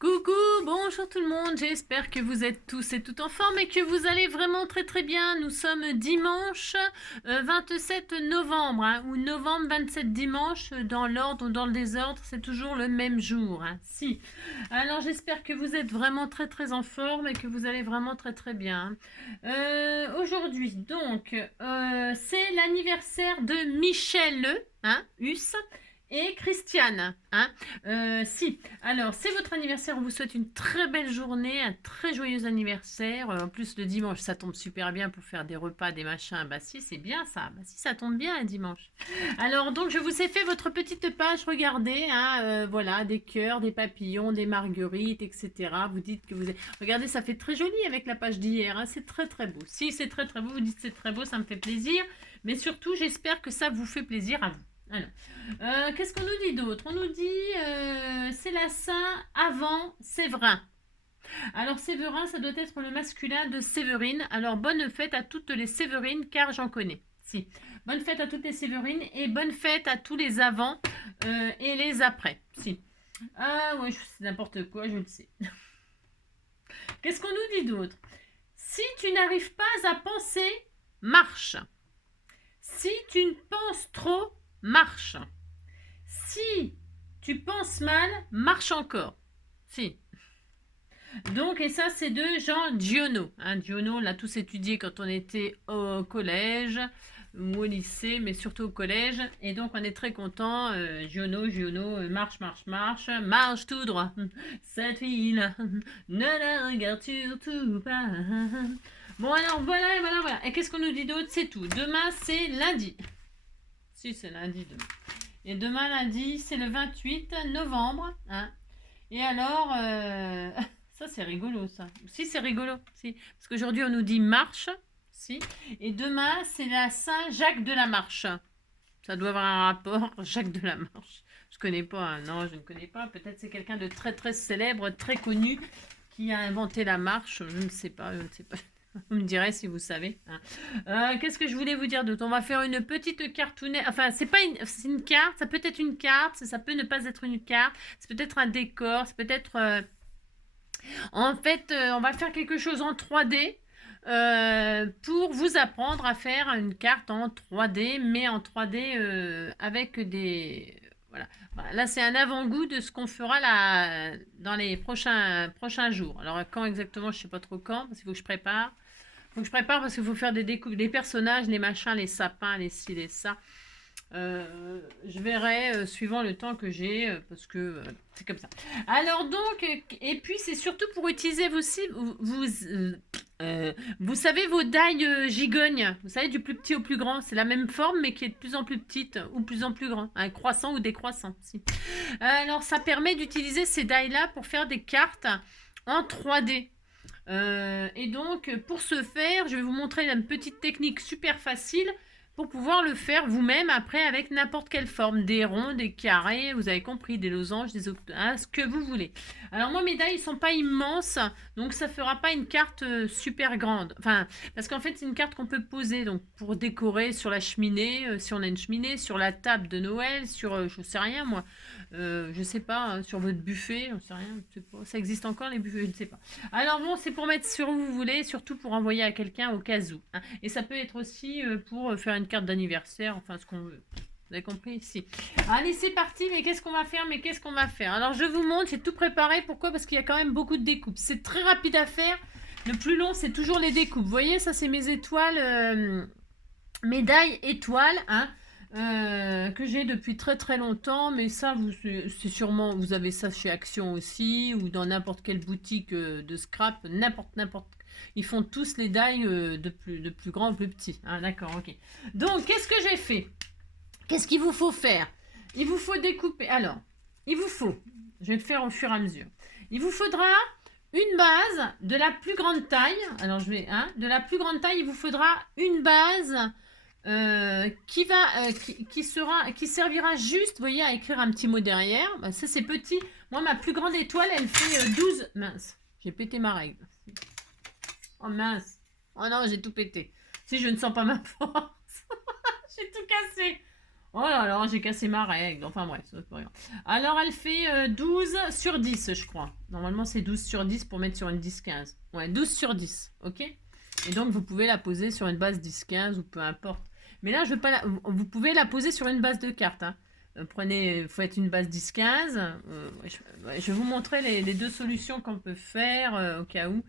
Coucou, bonjour tout le monde, j'espère que vous êtes tous et toutes en forme et que vous allez vraiment très bien. Nous sommes dimanche 27 novembre, ou novembre 27 dimanche, dans l'ordre ou dans le désordre, c'est toujours le même jour. Si. Alors j'espère que vous êtes vraiment très en forme et que vous allez vraiment très bien. Aujourd'hui, donc, c'est l'anniversaire de Michel, Hus, et Christiane. Si, alors c'est votre anniversaire, on vous souhaite une très belle journée, un très joyeux anniversaire. En plus le dimanche ça tombe super bien pour faire des repas, des machins. Bah si, c'est bien ça, bah si, ça tombe bien un dimanche. Alors donc je vous ai fait votre petite page, regardez, voilà, des cœurs, des papillons, des marguerites, etc. Vous dites que vous êtes... Regardez, ça fait très joli avec la page d'hier, c'est très beau. Si c'est très beau, vous dites c'est très beau, ça me fait plaisir. Mais surtout j'espère que ça vous fait plaisir à vous. Alors, qu'est-ce qu'on nous dit d'autre? On nous dit c'est la Saint avant Séverin. Alors Séverin, ça doit être le masculin de Séverine. Alors bonne fête à toutes les Séverines, car j'en connais. Si. Bonne fête à toutes les Séverines et bonne fête à tous les avant et les après. Si. Ah ouais, c'est n'importe quoi, je le sais. Qu'est-ce qu'on nous dit d'autre? Si tu n'arrives pas à penser, marche. Si tu ne penses trop, marche. Si tu penses mal, marche encore. Si. Donc, et ça, c'est de Jean Giono. Giono, on l'a tous étudié quand on était au collège ou au lycée, mais surtout au collège. Et donc, on est très content. Giono, marche tout droit. Cette ville, ne la regarde surtout pas. Bon, alors, voilà. Et qu'est-ce qu'on nous dit d'autre? C'est tout. Demain, c'est lundi. Si, c'est lundi demain. Et demain lundi, c'est le 28 novembre. Et alors, ça c'est rigolo ça. Si, c'est rigolo. Si. Parce qu'aujourd'hui on nous dit marche. Si. Et demain, c'est la Saint-Jacques de la Marche. Ça doit avoir un rapport, Jacques de la Marche. Je connais pas, non, je ne connais pas. Peut-être c'est quelqu'un de très célèbre, très connu, qui a inventé la marche. Je ne sais pas. Vous me direz si vous savez. Qu'est-ce que je voulais vous dire d'autre? On va faire une petite cartoonette. Enfin, c'est pas c'est une carte. Ça peut être une carte. Ça peut ne pas être une carte. C'est peut-être un décor. C'est peut-être... En fait, on va faire quelque chose en 3D. Pour vous apprendre à faire une carte en 3D, mais en 3D avec des... Voilà. Là, c'est un avant-goût de ce qu'on fera là, dans les prochains jours. Alors, quand exactement, je ne sais pas trop quand, parce qu'il faut que je prépare. Parce qu'il faut faire des découpes, des personnages, les machins, les sapins, les ci, les ça. Je verrai suivant le temps que j'ai, parce que c'est comme ça. Alors donc, et puis c'est surtout pour utiliser aussi, vous savez vos dailles gigognes, vous savez du plus petit au plus grand, c'est la même forme mais qui est de plus en plus petite ou plus en plus grand, un croissant ou décroissant. Si. Alors ça permet d'utiliser ces dailles-là pour faire des cartes en 3D. Et donc pour ce faire, je vais vous montrer une petite technique super facile pour pouvoir le faire vous-même après avec n'importe quelle forme, des ronds, des carrés, vous avez compris, des losanges, des ce que vous voulez. Alors moi mes dailles ils sont pas immenses, donc ça fera pas une carte super grande. Enfin, parce qu'en fait c'est une carte qu'on peut poser donc pour décorer sur la cheminée, si on a une cheminée, sur la table de Noël, sur je sais rien moi, je sais pas, sur votre buffet, je sais rien, je sais pas. Ça existe encore les buffets, je ne sais pas. Alors bon, c'est pour mettre sur où vous voulez, surtout pour envoyer à quelqu'un au cas où. Et ça peut être aussi pour faire une carte d'anniversaire, enfin ce qu'on veut. Vous avez compris? Si. Allez, c'est parti, mais qu'est-ce qu'on va faire? Alors je vous montre, j'ai tout préparé, pourquoi? Parce qu'il y a quand même beaucoup de découpes. C'est très rapide à faire, le plus long c'est toujours les découpes. Vous voyez, ça c'est mes étoiles, médailles étoiles, que j'ai depuis très longtemps, mais ça c'est sûrement, vous avez ça chez Action aussi, ou dans n'importe quelle boutique de scrap, n'importe. Ils font tous les dailles de plus grand ou plus petit. D'accord, ok. Donc, qu'est-ce que j'ai fait? Qu'est-ce qu'il vous faut faire? Il vous faut découper. Alors, je vais le faire au fur et à mesure. Il vous faudra une base de la plus grande taille. Alors, de la plus grande taille, il vous faudra une base qui servira juste, vous voyez, à écrire un petit mot derrière. Ça, c'est petit. Moi, ma plus grande étoile, elle fait 12. Mince, j'ai pété ma règle. Oh mince. Oh non, j'ai tout pété. Si je ne sens pas ma force. J'ai tout cassé. Oh là là, j'ai cassé ma règle. Enfin bref, c'est pas grave. Alors elle fait 12 sur 10, je crois. Normalement, c'est 12 sur 10 pour mettre sur une 10-15. Ouais, 12 sur 10, ok. Et donc, vous pouvez la poser sur une base 10-15 ou peu importe. Mais là, je veux pas vous pouvez la poser sur une base de cartes. Hein. Prenez, faites une base 10-15. Je vais vous montrer les deux solutions qu'on peut faire au cas où.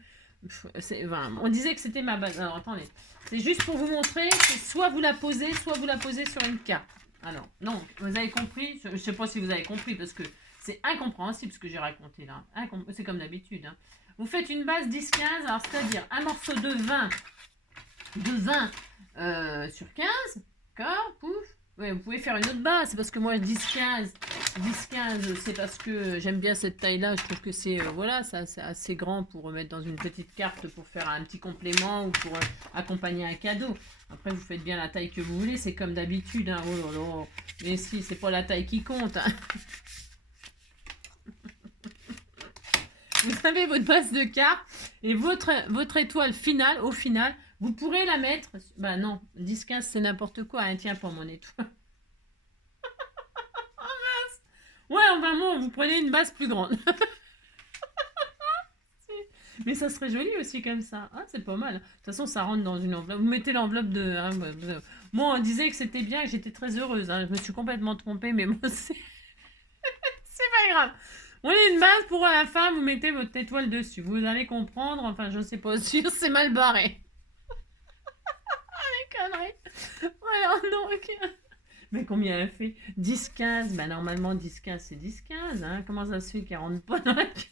Enfin, on disait que c'était ma base. Alors, attendez. C'est juste pour vous montrer que soit vous la posez sur une carte. Alors, non, vous avez compris. Je ne sais pas si vous avez compris parce que c'est incompréhensible ce que j'ai raconté là. C'est comme d'habitude. Hein. Vous faites une base 10-15, alors c'est-à-dire un morceau de 20 sur 15. D'accord, pouf. Ouais, vous pouvez faire une autre base, c'est parce que moi 10-15, c'est parce que j'aime bien cette taille-là, je trouve que c'est voilà, ça c'est assez grand pour mettre dans une petite carte pour faire un petit complément ou pour accompagner un cadeau. Après vous faites bien la taille que vous voulez, c'est comme d'habitude, hein. Oh là là. Mais si, c'est pas la taille qui compte. Hein. Vous avez votre base de cartes et votre étoile finale, au final, vous pourrez la mettre... Bah non, 10-15 c'est n'importe quoi, hein, tiens pour mon étoile. Oh mince. Ouais, enfin bon, vous prenez une base plus grande. Mais ça serait joli aussi comme ça. Ah, c'est pas mal. De toute façon, ça rentre dans une enveloppe. Vous mettez l'enveloppe de... Hein, moi, on disait que c'était bien et que j'étais très heureuse. Hein. Je me suis complètement trompée, mais bon, c'est pas grave. On est une base pour à la fin, vous mettez votre étoile dessus. Vous allez comprendre. Enfin, je sais pas sûr, c'est mal barré. Les conneries. Voilà, non, ok. Mais combien elle fait 10-15. Bah, normalement, 10-15, c'est 10-15. Hein. Comment ça se fait qu'elle rentre pas dans la case?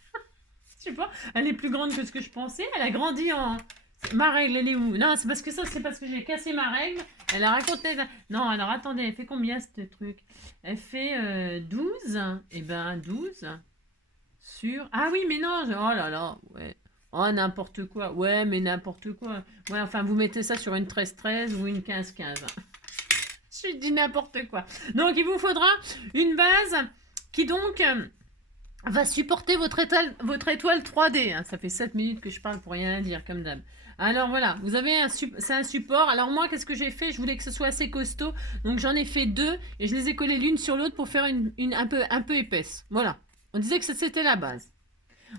Je sais pas. Elle est plus grande que ce que je pensais. Elle a grandi en... Ma règle, elle est où? Non, c'est parce que j'ai cassé ma règle. Elle a raconté... Non, alors attendez, elle fait combien, ce truc? Elle fait 12. Eh ben, 12... Sur... Ah oui, mais non, oh là là, ouais. Oh, n'importe quoi. Ouais, mais n'importe quoi. Ouais, enfin, vous mettez ça sur une 13-13 ou une 15-15. Je dis n'importe quoi. Donc, il vous faudra une base qui, donc, va supporter votre étoile 3D. Hein. Ça fait 7 minutes que je parle pour rien dire, comme d'hab. Alors, voilà, vous avez c'est un support. Alors, moi, qu'est-ce que j'ai fait? Je voulais que ce soit assez costaud. Donc, j'en ai fait 2 et je les ai collés l'une sur l'autre pour faire une un peu épaisse. Voilà. On disait que c'était la base.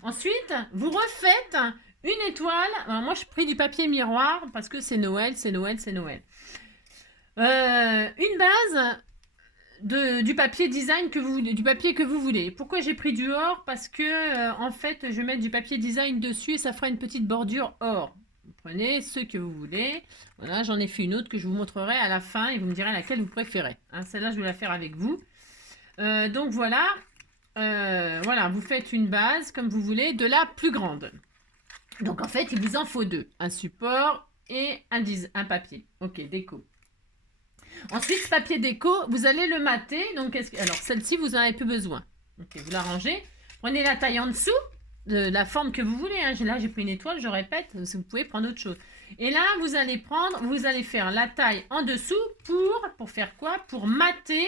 Ensuite, vous refaites une étoile. Alors moi, je pris du papier miroir parce que c'est Noël, c'est Noël, c'est Noël. Une base du papier design du papier que vous voulez. Pourquoi j'ai pris du or? Parce que en fait, je vais mettre du papier design dessus et ça fera une petite bordure or. Vous prenez ce que vous voulez. Voilà, j'en ai fait une autre que je vous montrerai à la fin et vous me direz laquelle vous préférez. Hein, celle-là, je vais la faire avec vous. Donc voilà. Voilà, vous faites une base comme vous voulez, de la plus grande. Donc en fait, il vous en faut 2. Un support et un papier. Ok, déco. Ensuite, ce papier déco, vous allez le mater. Donc, alors, celle-ci, vous n'en avez plus besoin. Ok, vous la rangez. Prenez la taille en dessous, de la forme que vous voulez. Hein. Là, j'ai pris une étoile, je répète. Vous pouvez prendre autre chose. Et là, vous allez faire la taille en dessous pour faire quoi? Pour mater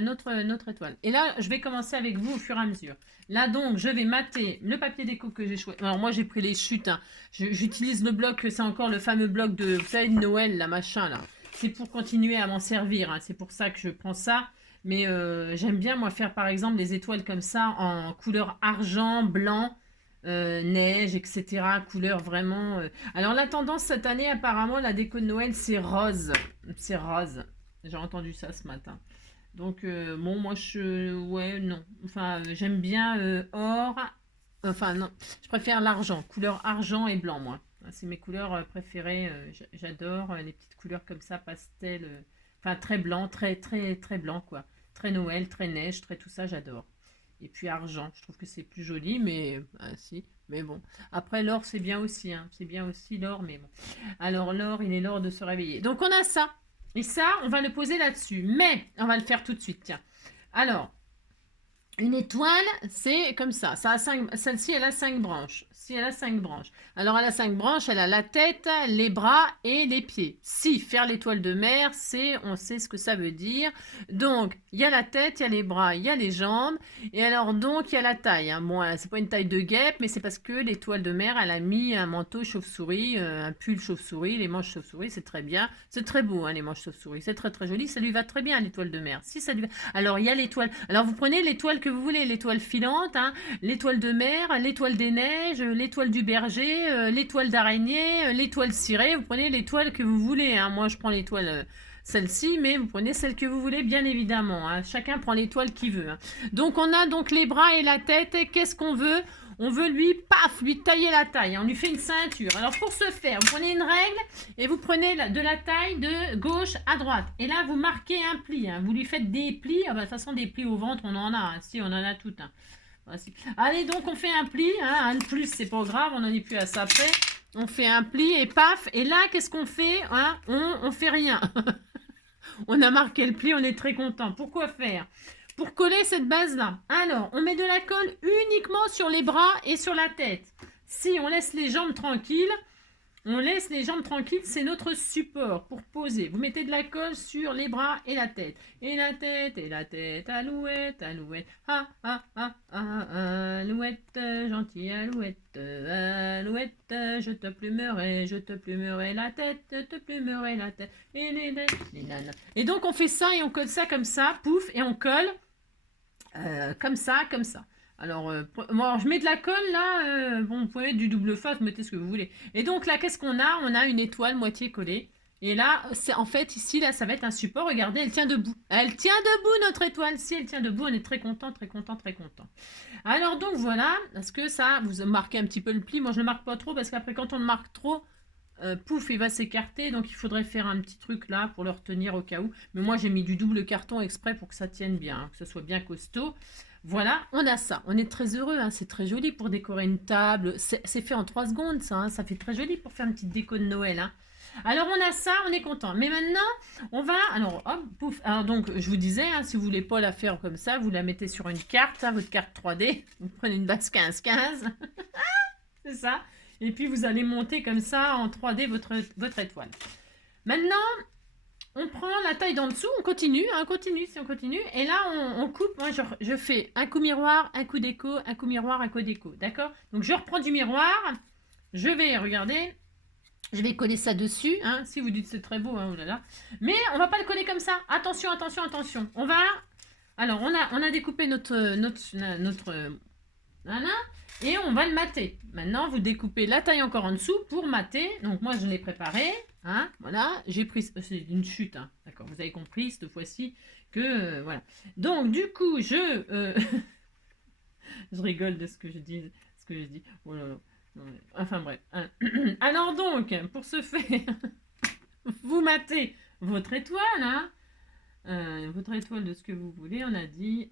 notre étoile. Et là, je vais commencer avec vous au fur et à mesure. Là, donc, je vais mater le papier déco que j'ai choisi. Alors, moi, j'ai pris les chutes. Hein. J'utilise le bloc, c'est encore le fameux bloc de, vous savez, de Noël, la machin, là. C'est pour continuer à m'en servir. Hein. C'est pour ça que je prends ça. Mais j'aime bien, moi, faire, par exemple, des étoiles comme ça en couleur argent, blanc, neige, etc. Couleur vraiment... Alors, la tendance cette année, apparemment, la déco de Noël, c'est rose. C'est rose. J'ai entendu ça ce matin. Donc, bon, moi, ouais, non. Enfin, j'aime bien or. Enfin, non. Je préfère l'argent. Couleur argent et blanc, moi. C'est mes couleurs préférées. J'adore les petites couleurs comme ça, pastel. Enfin, très blanc, très, très, très blanc, quoi. Très Noël, très neige, très tout ça, j'adore. Et puis argent, je trouve que c'est plus joli, mais si. Mais bon. Après, l'or, c'est bien aussi. Hein. C'est bien aussi l'or, mais bon. Alors, l'or, il est l'or de se réveiller. Donc, on a ça. Et ça, on va le poser là-dessus. Mais, on va le faire tout de suite, tiens. Alors, Une étoile, c'est comme ça. Celle-ci, elle a 5 branches. Si elle a 5 branches. Alors, elle a 5 branches, elle a la tête, les bras et les pieds. Si, faire l'étoile de mer, on sait ce que ça veut dire. Donc, il y a la tête, il y a les bras, il y a les jambes. Et alors, donc, il y a la taille. Hein. Bon, c'est pas une taille de guêpe, mais c'est parce que l'étoile de mer, elle a mis un manteau chauve-souris, un pull chauve-souris, les manches chauve-souris, c'est très bien. C'est très beau, hein, les manches chauve-souris. C'est très, très joli. Ça lui va très bien, l'étoile de mer. Si, ça lui va. Alors, il y a l'étoile. Alors, vous prenez l'étoile que vous voulez, l'étoile filante, hein, l'étoile de mer, l'étoile des neiges, l'étoile du berger, l'étoile d'araignée, l'étoile cirée. Vous prenez l'étoile que vous voulez. Hein. Moi, je prends l'étoile celle-ci, mais vous prenez celle que vous voulez, bien évidemment. Hein. Chacun prend l'étoile qu'il veut. Hein. Donc, on a donc les bras et la tête. Qu'est-ce qu'on veut? On veut lui tailler la taille. On lui fait une ceinture. Alors, pour ce faire, vous prenez une règle et vous prenez de la taille de gauche à droite. Et là, vous marquez un pli. Hein. Vous lui faites des plis. Ah bah, de toute façon, des plis au ventre, on en a. Hein. Si, on en a toutes. Hein. Voici. Allez, donc, on fait un pli. Hein. Un de plus, c'est pas grave. On n'en est plus à ça après. On fait un pli et paf. Et là, qu'est-ce qu'on fait? Hein? On fait rien. On a marqué le pli, on est très content. Pourquoi faire? Pour coller cette base-là. Alors, on met de la colle uniquement sur les bras et sur la tête. Si on laisse les jambes tranquilles, c'est notre support pour poser. Vous mettez de la colle sur les bras et la tête. Et la tête, alouette, alouette. Ah, ah, ah, ah, alouette, gentille alouette, alouette, je te plumerai la tête, te plumerai la tête. Et les nanas. Et donc on fait ça et on colle ça comme ça, pouf, et on colle comme ça, comme ça. Alors, alors, je mets de la colle là, bon, vous pouvez mettre du double face, mettez ce que vous voulez. Et donc là, qu'est-ce qu'on a? On a une étoile moitié collée. Et là, c'est en fait ici, là, ça va être un support. Regardez, elle tient debout. Elle tient debout, notre étoile. Si elle tient debout, on est très content, très content, très content. Alors donc voilà, est-ce que ça, vous marquez un petit peu le pli? Moi, je ne le marque pas trop parce qu'après, quand on le marque trop, pouf, il va s'écarter. Donc il faudrait faire un petit truc là pour le retenir au cas où. Mais moi, j'ai mis du double carton exprès pour que ça tienne bien, hein, que ce soit bien costaud. Voilà, on a ça. On est très heureux, hein, c'est très joli pour décorer une table. C'est fait en 3 secondes, ça. Hein, ça fait très joli pour faire une petite déco de Noël. Hein. Alors, on a ça, on est content. Mais maintenant, on va... Alors, hop, pouf. Alors, donc, je vous disais, hein, si vous voulez pas la faire comme ça, vous la mettez sur une carte, hein, votre carte 3D. Vous prenez une base 15-15. C'est ça. Et puis, vous allez monter comme ça en 3D votre étoile. Maintenant... On prend la taille d'en dessous, on continue, si on continue. Et là, on coupe. Moi, je fais un coup miroir, un coup déco, un coup miroir, un coup déco. D'accord? Donc, je reprends du miroir. Je vais, regarder. Je vais coller ça dessus. Hein, si vous dites c'est très beau, hein, oulala. Mais on va pas le coller comme ça. Attention, attention, attention. On va... Alors, on a découpé notre voilà, et on va le mater. Maintenant, vous découpez la taille encore en dessous pour mater. Donc, moi, je l'ai préparé. Hein, voilà, j'ai pris... C'est une chute, hein, d'accord. Vous avez compris cette fois-ci que... voilà. Donc, du coup, je rigole de ce que je dis. Oh là là. Enfin, bref. Hein. Alors, donc, pour ce faire, vous matez votre étoile, hein. Votre étoile de ce que vous voulez. On a dit.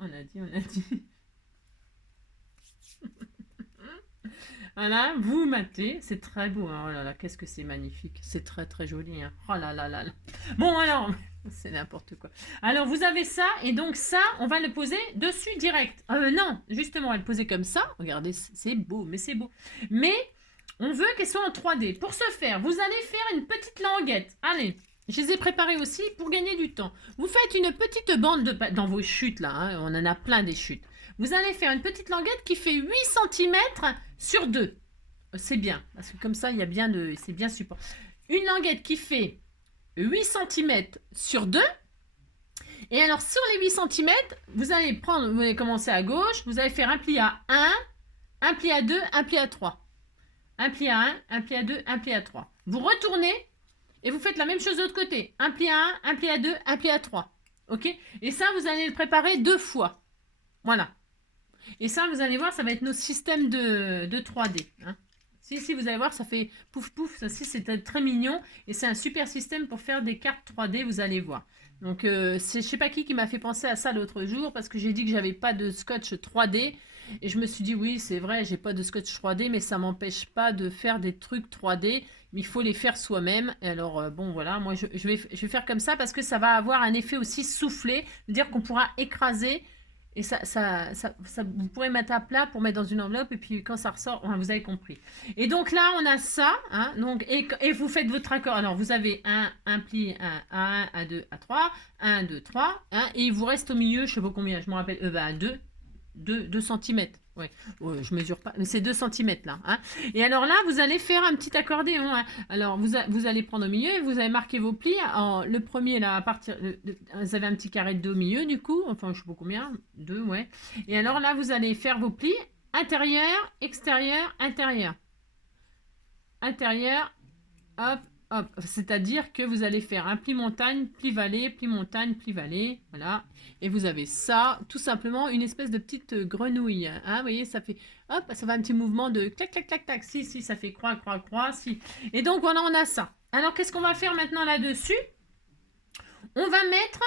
Voilà, vous matez, c'est très beau, hein. Oh là là, qu'est-ce que c'est magnifique, c'est très très joli, hein. Oh là là là là. Bon alors, c'est n'importe quoi. Alors vous avez ça, et donc ça, on va le poser dessus direct. Non, justement, on va le poser comme ça, regardez, c'est beau, mais c'est beau. Mais, on veut qu'elle soit en 3D. Pour ce faire, vous allez faire une petite languette. Allez, je les ai préparées aussi pour gagner du temps. Vous faites une petite bande dans vos chutes là, hein. On en a plein des chutes. Vous allez faire une petite languette qui fait 8 cm sur 2. C'est bien, parce que comme ça, il y a bien de... C'est bien support. Une languette qui fait 8 cm sur 2. Et alors, sur les 8 cm, vous allez commencer à gauche, vous allez faire un pli à 1, un pli à 2, un pli à 3. Un pli à 1, un pli à 2, un pli à 3. Vous retournez et vous faites la même chose de l'autre côté. Un pli à 1, un pli à 2, un pli à 3. Ok? Et ça, vous allez le préparer 2 fois. Voilà. Et ça, vous allez voir, ça va être nos systèmes de 3D. Hein. Si, vous allez voir, ça fait pouf pouf. Ça, c'est très mignon. Et c'est un super système pour faire des cartes 3D, vous allez voir. Donc, je sais pas qui m'a fait penser à ça l'autre jour, parce que j'ai dit que j'avais pas de scotch 3D. Et je me suis dit, oui, c'est vrai, j'ai pas de scotch 3D, mais ça m'empêche pas de faire des trucs 3D. Mais il faut les faire soi-même. Et alors, bon, voilà, moi, je vais faire comme ça, parce que ça va avoir un effet aussi soufflé. C'est-à-dire qu'on pourra écraser Et vous pourrez mettre à plat pour mettre dans une enveloppe et puis quand ça ressort, vous avez compris. Et donc là, on a ça. Hein, donc, et vous faites votre accord. Alors, vous avez un pli, un 1, 2, à 3, 1, 2, 3. Hein, et il vous reste au milieu, je ne sais pas combien, je me rappelle, 2 cm. Ouais, je mesure pas, mais c'est 2 cm là. Hein. Et alors là, vous allez faire un petit accordéon. Hein. Alors, vous allez prendre au milieu et vous allez marquer vos plis. Le premier, là, à partir vous avez un petit carré de 2 au milieu, du coup. Enfin, je sais pas combien. 2, ouais. Et alors là, vous allez faire vos plis intérieur, extérieur, intérieur. Intérieur, hop, hop. C'est-à-dire que vous allez faire un pli montagne, pli vallée, pli montagne, pli vallée. Voilà. Et vous avez ça, tout simplement, une espèce de petite grenouille. Hein, vous voyez, ça fait, hop, ça fait un petit mouvement de clac, clac, clac, clac. Si, ça fait croix, croix, croix, si. Et donc, voilà, on a ça. Alors, qu'est-ce qu'on va faire maintenant là-dessus? On va mettre,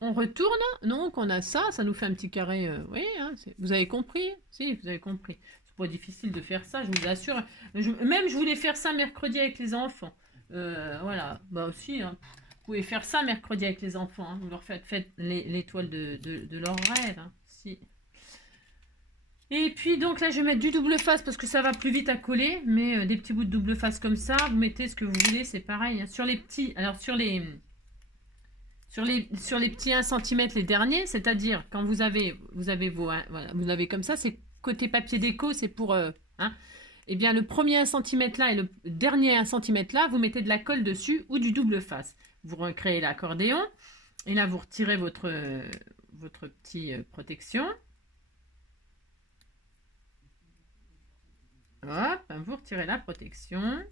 on retourne. Donc, on a ça, ça nous fait un petit carré. Oui, hein, vous avez compris? Si, vous avez compris. C'est pas difficile de faire ça, je vous assure. Même, je voulais faire ça mercredi avec les enfants. Voilà, bah aussi, hein. Vous pouvez faire ça mercredi avec les enfants. Hein. Vous leur faites l'étoile de leur rêve. Hein. Si. Et puis donc là, je vais mettre du double face parce que ça va plus vite à coller. Mais des petits bouts de double face comme ça, vous mettez ce que vous voulez, c'est pareil. Hein. Sur les petits, alors sur les petits 1 cm les derniers, c'est-à-dire quand vous avez vos, hein, voilà, vous l'avez comme ça, c'est côté papier déco, c'est pour... hein, eh bien, le premier 1 cm là et le dernier 1 cm là, vous mettez de la colle dessus ou du double face. Vous recréez l'accordéon. Et là, vous retirez votre petit protection. Hop, vous retirez la protection.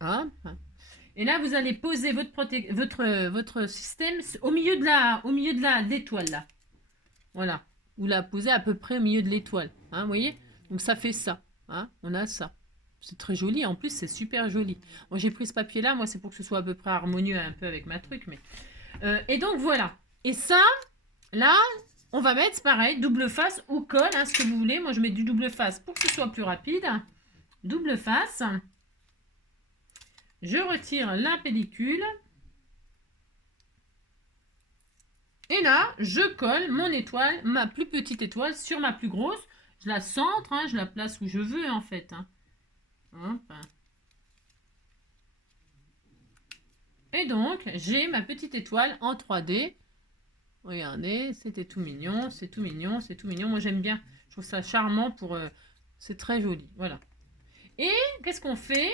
Hop. Et là, vous allez poser votre système au milieu de l'étoile là. Voilà. Vous la posez à peu près au milieu de l'étoile. Hein, vous voyez? Donc, ça fait ça. Hein, on a ça. C'est très joli. En plus, c'est super joli. Moi, j'ai pris ce papier-là. Moi, c'est pour que ce soit à peu près harmonieux un peu avec ma truc. Mais et donc, voilà. Et ça, là, on va mettre, pareil, double face ou colle, hein, ce que vous voulez. Moi, je mets du double face pour que ce soit plus rapide. Double face. Je retire la pellicule. Et là, je colle mon étoile, ma plus petite étoile, sur ma plus grosse. Je la centre, hein, je la place où je veux, en fait. Hein. Hop. Et donc, j'ai ma petite étoile en 3D. Regardez, c'était tout mignon, c'est tout mignon, c'est tout mignon. Moi, j'aime bien. Je trouve ça charmant pour... c'est très joli, voilà. Et qu'est-ce qu'on fait?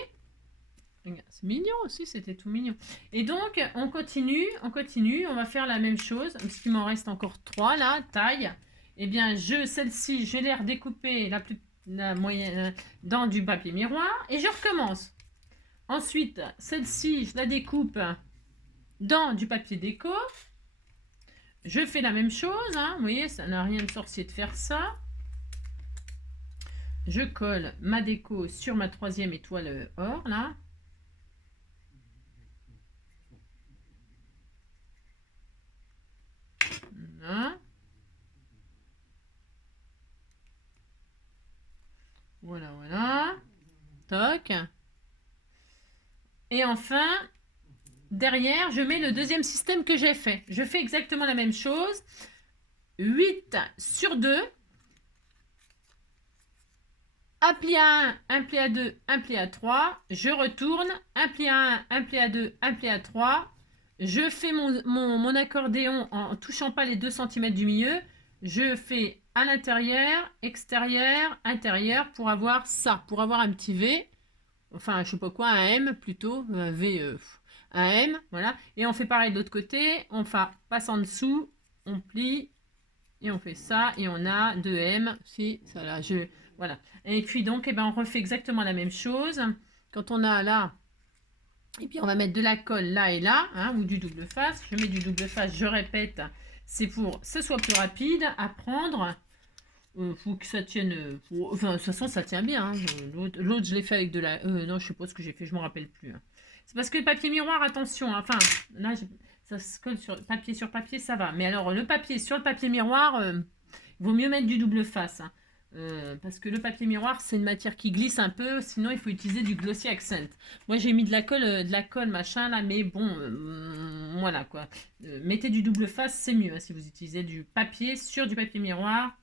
C'est mignon aussi, c'était tout mignon. Et donc, on continue, on va faire la même chose. Parce qu'il m'en reste encore 3, là, taille. Eh bien, celle-ci, je l'ai redécoupée la moyenne dans du papier miroir. Et je recommence. Ensuite, celle-ci, je la découpe dans du papier déco. Je fais la même chose. Hein. Vous voyez, ça n'a rien de sorcier de faire ça. Je colle ma déco sur ma 3e étoile or, là. Voilà. Voilà. Toc. Et enfin, derrière, je mets le deuxième système que j'ai fait. Je fais exactement la même chose. 8 sur 2. Un pli à 1, un pli à 2, un pli à 3. Je retourne. Un pli à 1, un pli à 2, un pli à 3. Je fais mon accordéon en touchant pas les 2 cm du milieu. Je fais à l'intérieur, extérieur, intérieur pour avoir ça, pour avoir un petit V. Enfin, je sais pas quoi, un M plutôt, un V, un M, voilà. Et on fait pareil de l'autre côté, on passe en dessous, on plie, et on fait ça, et on a 2 M, si, ça là, voilà. Et puis donc, eh ben, on refait exactement la même chose. Quand on a là, et puis on va mettre de la colle là et là, hein, ou du double face. Je mets du double face, je répète, c'est pour que ce soit plus rapide à prendre. Faut que ça tienne. Enfin, de toute façon, ça tient bien. Hein. L'autre, je l'ai fait avec de la. Non, je sais pas ce que j'ai fait, je me rappelle plus. Hein. C'est parce que le papier miroir, attention. Hein. Enfin, là, ça se colle sur papier, ça va. Mais alors, le papier sur le papier miroir, il vaut mieux mettre du double face. Hein. Parce que le papier miroir, c'est une matière qui glisse un peu, sinon il faut utiliser du glossy accent. Moi j'ai mis de la colle machin là, mais bon, voilà quoi. Mettez du double face, c'est mieux hein, si vous utilisez du papier sur du papier miroir.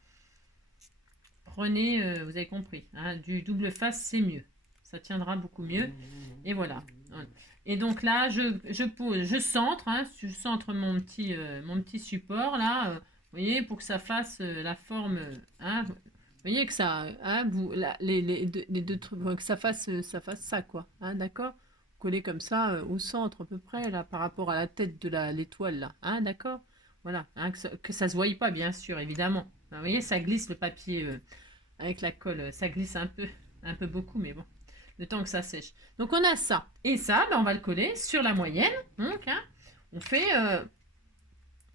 Prenez, vous avez compris, hein, du double face, c'est mieux. Ça tiendra beaucoup mieux. Et voilà. Et donc là, je pose, je centre, hein, je centre mon petit support là, vous voyez, pour que ça fasse la forme, hein, vous voyez que ça, hein, les deux trucs, que ça fasse ça quoi, hein, d'accord? Coller comme ça au centre à peu près là, par rapport à la tête de l'étoile là, hein, d'accord? Voilà, hein, que ça se voie pas bien sûr, évidemment. Hein, vous voyez, ça glisse le papier avec la colle, ça glisse un peu beaucoup, mais bon le temps que ça sèche. Donc on a ça. Et ça, ben, on va le coller sur la moyenne. Donc, hein,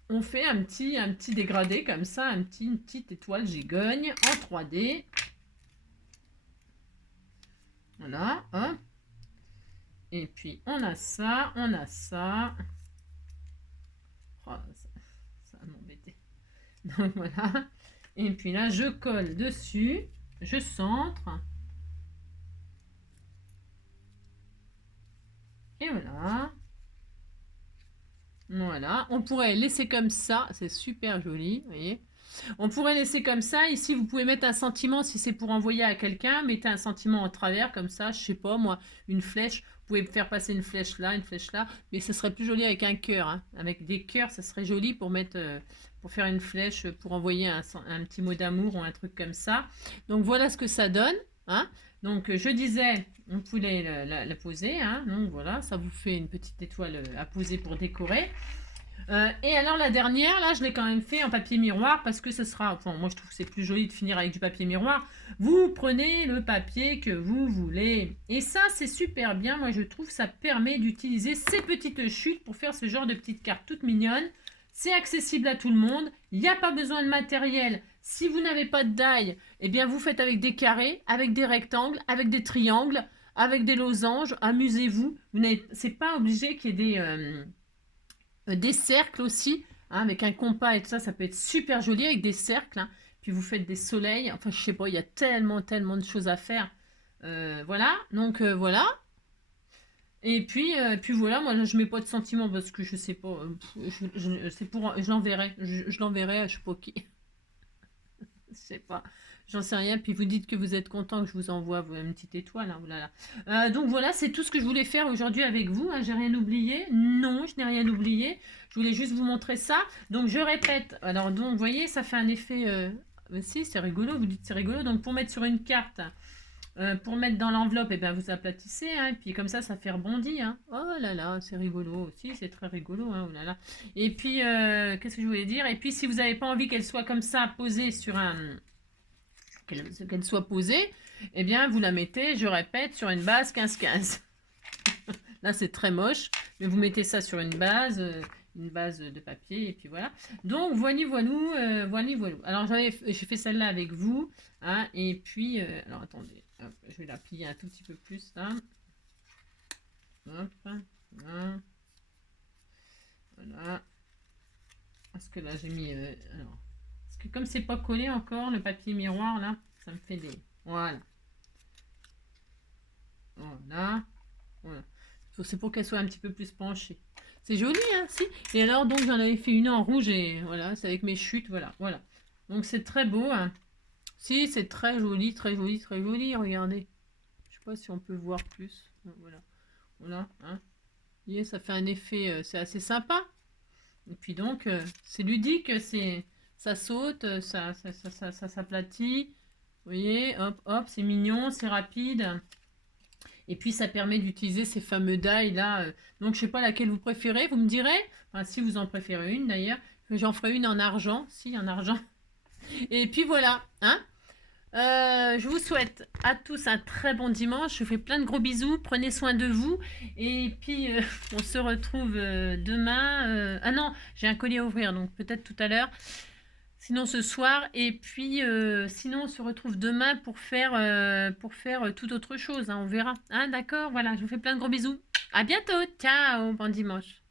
on fait un petit dégradé comme ça, une petite étoile gigogne en 3D. Voilà, hop. Et puis on a ça, on a ça. Oh, ça va m'embêter. Donc voilà. Et puis là, je colle dessus, je centre. Et voilà. Voilà. On pourrait laisser comme ça. C'est super joli. Vous voyez. On pourrait laisser comme ça. Ici, vous pouvez mettre un sentiment si c'est pour envoyer à quelqu'un. Mettez un sentiment en travers comme ça. Je sais pas moi. Une flèche. Vous pouvez faire passer une flèche là, une flèche là. Mais ce serait plus joli avec un cœur. Hein. Avec des cœurs, ça serait joli pour mettre... pour faire une flèche, pour envoyer un petit mot d'amour ou un truc comme ça. Donc voilà ce que ça donne. Hein. Donc je disais, on pouvait la poser. Hein. Donc voilà, ça vous fait une petite étoile à poser pour décorer. Et alors la dernière, là je l'ai quand même fait en papier miroir parce que ce sera, enfin moi je trouve que c'est plus joli de finir avec du papier miroir. Vous prenez le papier que vous voulez. Et ça c'est super bien, moi je trouve ça permet d'utiliser ces petites chutes pour faire ce genre de petites cartes toutes mignonnes. C'est accessible à tout le monde, il n'y a pas besoin de matériel. Si vous n'avez pas de die, eh bien vous faites avec des carrés, avec des rectangles, avec des triangles, avec des losanges, amusez-vous. C'est pas obligé qu'il y ait des cercles aussi, hein, avec un compas et tout ça, ça peut être super joli avec des cercles. Hein. Puis vous faites des soleils, enfin je sais pas, il y a tellement de choses à faire. Voilà, donc voilà. Et puis voilà, moi je mets pas de sentiments parce que je sais pas, je l'enverrai, je l'enverrai, je sais pas qui. Je sais pas, j'en sais rien. Puis vous dites que vous êtes content que je vous envoie une petite étoile. Hein, oulala. Donc voilà, c'est tout ce que je voulais faire aujourd'hui avec vous. Hein. J'ai rien oublié. Non, je n'ai rien oublié. Je voulais juste vous montrer ça. Donc je répète. Alors donc vous voyez, ça fait un effet. Si, c'est rigolo. Vous dites c'est rigolo. Donc pour mettre sur une carte. Pour mettre dans l'enveloppe, et ben vous aplatissez, hein, et puis comme ça fait rebondi. Hein. Oh là là, c'est rigolo aussi, c'est très rigolo. Hein, oh là là. Et puis, qu'est-ce que je voulais dire? Et puis, si vous n'avez pas envie qu'elle soit comme ça, posée sur qu'elle soit posée, eh bien, vous la mettez, je répète, sur une base 15-15. Là, c'est très moche, mais vous mettez ça sur une base de papier, et puis voilà. Donc, voilà. Alors, j'ai fait celle-là avec vous, hein, et puis, alors, attendez. Hop, je vais la plier un tout petit peu plus là. Hop, voilà. Voilà. Parce que là j'ai mis. Alors, parce que comme c'est pas collé encore, le papier miroir là, ça me fait des. Voilà. Voilà. Voilà. C'est pour qu'elle soit un petit peu plus penchée. C'est joli, hein, si. Et alors, donc, j'en avais fait une en rouge et voilà, c'est avec mes chutes, voilà. Voilà. Donc, c'est très beau, hein. Si, c'est très joli, regardez. Je sais pas si on peut voir plus. Voilà. Voilà, hein. Vous voyez, ça fait un effet, c'est assez sympa. Et puis donc, c'est ludique, ça saute, ça s'aplatit. Vous voyez, hop, hop, c'est mignon, c'est rapide. Et puis, ça permet d'utiliser ces fameux die là. Donc, je sais pas laquelle vous préférez, vous me direz. Enfin, si vous en préférez une d'ailleurs. J'en ferai une en argent, si, en argent. Et puis voilà, hein. Je vous souhaite à tous un très bon dimanche. Je vous fais plein de gros bisous. Prenez soin de vous. Et puis, on se retrouve demain. Ah non, j'ai un collier à ouvrir, donc peut-être tout à l'heure. Sinon, ce soir. Et puis, sinon, on se retrouve demain pour faire toute autre chose. Hein, on verra. Hein, d'accord. Voilà, je vous fais plein de gros bisous. À bientôt. Ciao. Bon dimanche.